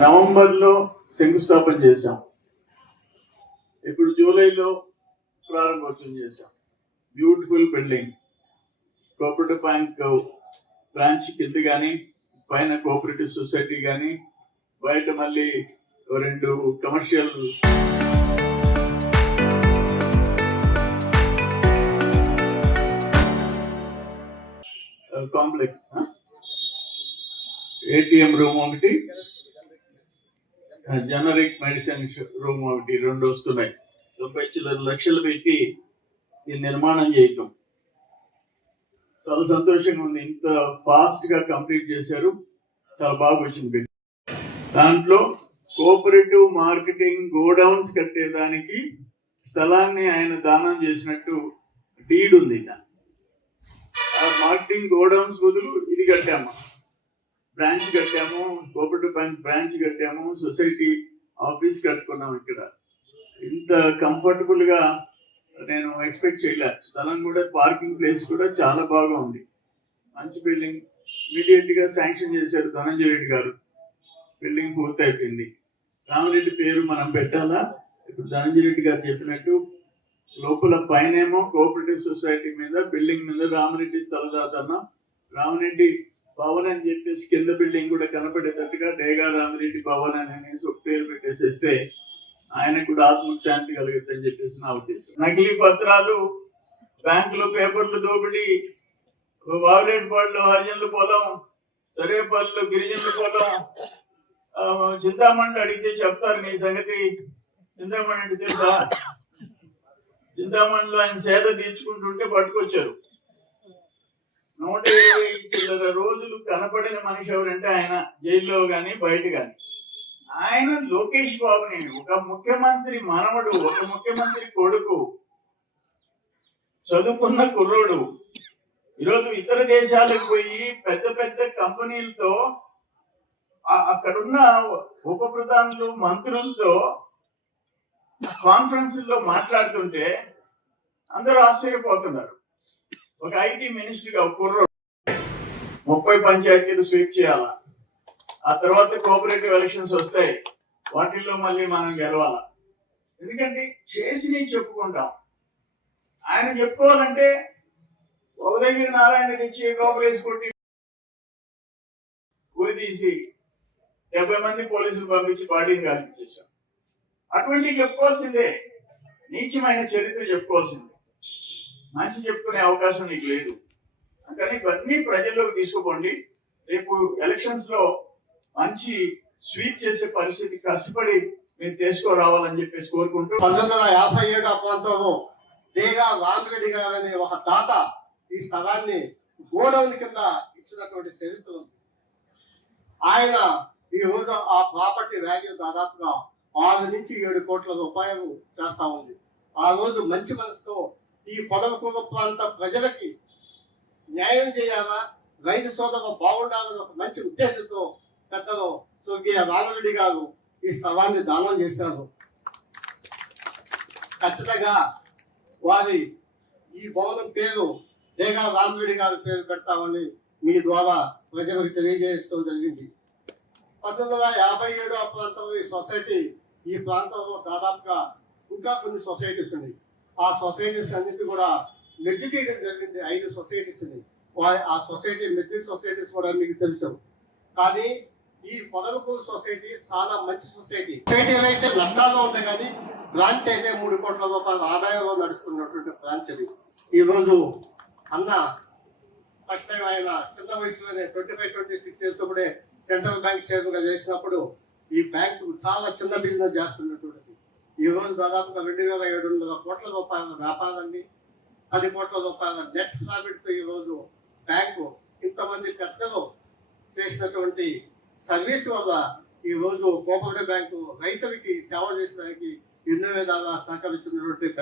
నవంబర్లో శంకుస్థాపన చేశాం. ఇప్పుడు జూలైలో ప్రారంభోత్సవం చేశాం. Beautiful building. Cooperative bank branch కింద కానీ, పైన కోఆపరేటివ్ సొసైటీ కానీ, బయట మళ్ళీ 2 కమర్షియల్ కాంప్లెక్స్, ఏటీఎం రూమ్ ఒకటి, జనరిక్ మెడిసిన్ రూమ్ ఒకటి, 2 వస్తున్నాయి. 90 లక్షలు పెట్టి ఈ నిర్మాణం చేయటం చాలా సంతోషంగా ఉంది. ఇంత ఫాస్ట్ గా కంప్లీట్ చేశారు. చాలా బాగా వచ్చింది. దాంట్లో కోఆపరేటివ్ మార్కెటింగ్ గోడౌన్స్ కట్టేదానికి స్థలాన్ని ఆయన దానం చేసినట్టు డీడ్ ఉంది. ఆ మార్కెటింగ్ గోడౌన్స్ బదులు ఇది కట్టాము, బ్రాంచ్ కట్టాము, కోఆపరేటివ్ బ్యాంక్ బ్రాంచ్ కట్టాము, సొసైటీ ఆఫీస్ కట్టుకున్నాం. ఇక్కడ ఇంత కంఫర్టబుల్ గా నేను ఎక్స్పెక్ట్ చేయలే. స్థలం కూడా, పార్కింగ్ ప్లేస్ కూడా చాలా బాగా ఉంది. మంచి బిల్డింగ్. ఇమీడియట్ గా శాంక్షన్ చేశారు ధనంజయ రెడ్డి గారు. బిల్డింగ్ పూర్తి అయిపోయింది. రామిరెడ్డి పేరు మనం పెట్టాలా? ఇప్పుడు ధనంజయ రెడ్డి గారు చెప్పినట్టు లోపల పైనేమో కోఆపరేటివ్ సొసైటీ మీద, బిల్డింగ్ మీద రామిరెడ్డి స్థలదాతన్న రామిరెడ్డి భవన్ అని చెప్పేసి కింద బిల్డింగ్ కూడా కనపడేటట్టుగా డేగా రామిరెడ్డి భవన్ అనేసి ఒక పేరు పెట్టేసేస్తే ఆయనకు కూడా ఆత్మకు శాంతి కలుగుతుందని చెప్పేసి నా ఉద్దేశం. నకిలీ పత్రాలు, బ్యాంకులో పేపర్లు దోపిడీ, వావిరెడ్డిపాడులో హరిజనుల పొలం, సరేపల్లిలో గిరిజనుల పొలం, చింతామణి అడిగితే చెప్తారు నీ సంగతి. చింతామణి అంటే తెలుసా? చింతామణిలో ఆయన సేద తీర్చుకుంటుంటే పట్టుకొచ్చారు. 120 రోజులు కనపడిన మనిషి ఎవరంటే ఆయన జైల్లో గాని బయట గాని. ఆయన లోకేష్ బాబుని, ఒక ముఖ్యమంత్రి మనవడు, ఒక ముఖ్యమంత్రి కొడుకు, చదువుకున్న కుర్రోడు, ఈరోజు ఇతర దేశాలకు పోయి పెద్ద పెద్ద కంపెనీలతో, అక్కడున్న ఉప ప్రధానులు, మంత్రులతో కాన్ఫరెన్స్లో మాట్లాడుతుంటే అందరూ ఆశ్చర్యపోతున్నారు. ఒక ఐటీ మినిస్టర్గా కుర్రోడు 30 పంచాయతీలు స్వీప్ చేయాలా. ఆ తర్వాత కోఆపరేటివ్ ఎలక్షన్స్ వస్తాయి. వాటిల్లో మళ్ళీ మనం గెలవాలా. ఎందుకంటే చేసి చెప్పుకుంటాం. ఆయన చెప్పుకోవాలంటే ఒక దగ్గర నారాయణ తెచ్చి కాంగ్రెస్ కొట్టి ఉరి తీసి 70 మంది పోలీసులు పంపించి బాడీని కల్పించేశాం. అటువంటివి చెప్పుకోవాల్సిందే. నీచమైన చరిత్ర చెప్పుకోవాల్సిందే. మంచి చెప్పుకునే అవకాశం నీకు లేదు. కానీ ఇవన్నీ ప్రజల్లోకి తీసుకుపోండి. రేపు ఎలక్షన్స్ లో మంచి స్వీప్ చేసే పరిస్థితి కష్టపడి మీరు తీసుకురావాలని చెప్పేసి కోరుకుంటూ 1957 ప్రాంతంలో డేగా రామిరెడ్డి గారు అనే ఒక తాత ఈ స్థలాన్ని గోడౌన్ కింద ఇచ్చినటువంటి చరిత్ర ఉంది. ఆయన ఈ రోజు ఆ ప్రాపర్టీ వాల్యూ దాదాపుగా 6 నుంచి 7 కోట్ల రూపాయలు చేస్తా ఉంది. ఆ రోజు మంచి మనసుతో ఈ పొదలకూరు ప్రాంత ప్రజలకి న్యాయం చేయాలా, రైతు సోదరు బాగుండాలని ఒక మంచి ఉద్దేశంతో పెద్దలు స్వర్గీయ రామిరెడ్డి గారు ఈ స్థలాన్ని దానం చేశారు. ఖచ్చితంగా వారి ఈ భవనం పేరు డేగా రామిరెడ్డి గారి పేరు పెడతామని మీ ద్వారా ప్రజలకు తెలియజేయడం జరిగింది. 1957 ఆ ప్రాంతంలో ఈ సొసైటీ, ఈ ప్రాంతంలో దాదాపుగా ఇంకా కొన్ని సొసైటీస్ ఉన్నాయి. ఆ సొసైటీస్ అన్నిటి కూడా మెర్జ్ చేయడం జరిగింది. 5 సొసైటీస్ని. ఆ సొసైటీ మెర్జ్ సొసైటీస్ కూడా మీకు తెలుసు. కానీ ఈ పొదలకూరు సొసైటీ చాలా మంచి సొసైటీ. సొసైటీలు అయితే నష్టాల్లో ఉంటాయి, కానీ బ్రాంచ్ అయితే 3 కోట్ల రూపాయల ఆదాయంలో నడుస్తున్నటువంటి బ్రాంచ్ అది. ఈరోజు అన్న ఫస్ట్ టైం ఆయన చిన్న వయసులోనే 25-26 ఇయర్స్ అప్పుడే సెంట్రల్ బ్యాంక్ చైర్మన్గా చేసినప్పుడు ఈ బ్యాంకు చాలా చిన్న బిజినెస్ చేస్తున్నటువంటిది. ఈ రోజు దాదాపుగా 2700 కోట్ల రూపాయల వ్యాపారాన్ని, 10 కోట్ల రూపాయల నెట్ ప్రాఫిట్తో ఈ రోజు బ్యాంకు ఇంతమంది పెద్దలు చేసినటువంటి సర్వీస్ వల్ల ఈ రోజు కోఆపరేటివ్ బ్యాంకు రైతులకి సేవ చేసడానికి ఎన్నో విధాలుగా సహకరిస్తున్నటువంటి బ్యాంక్.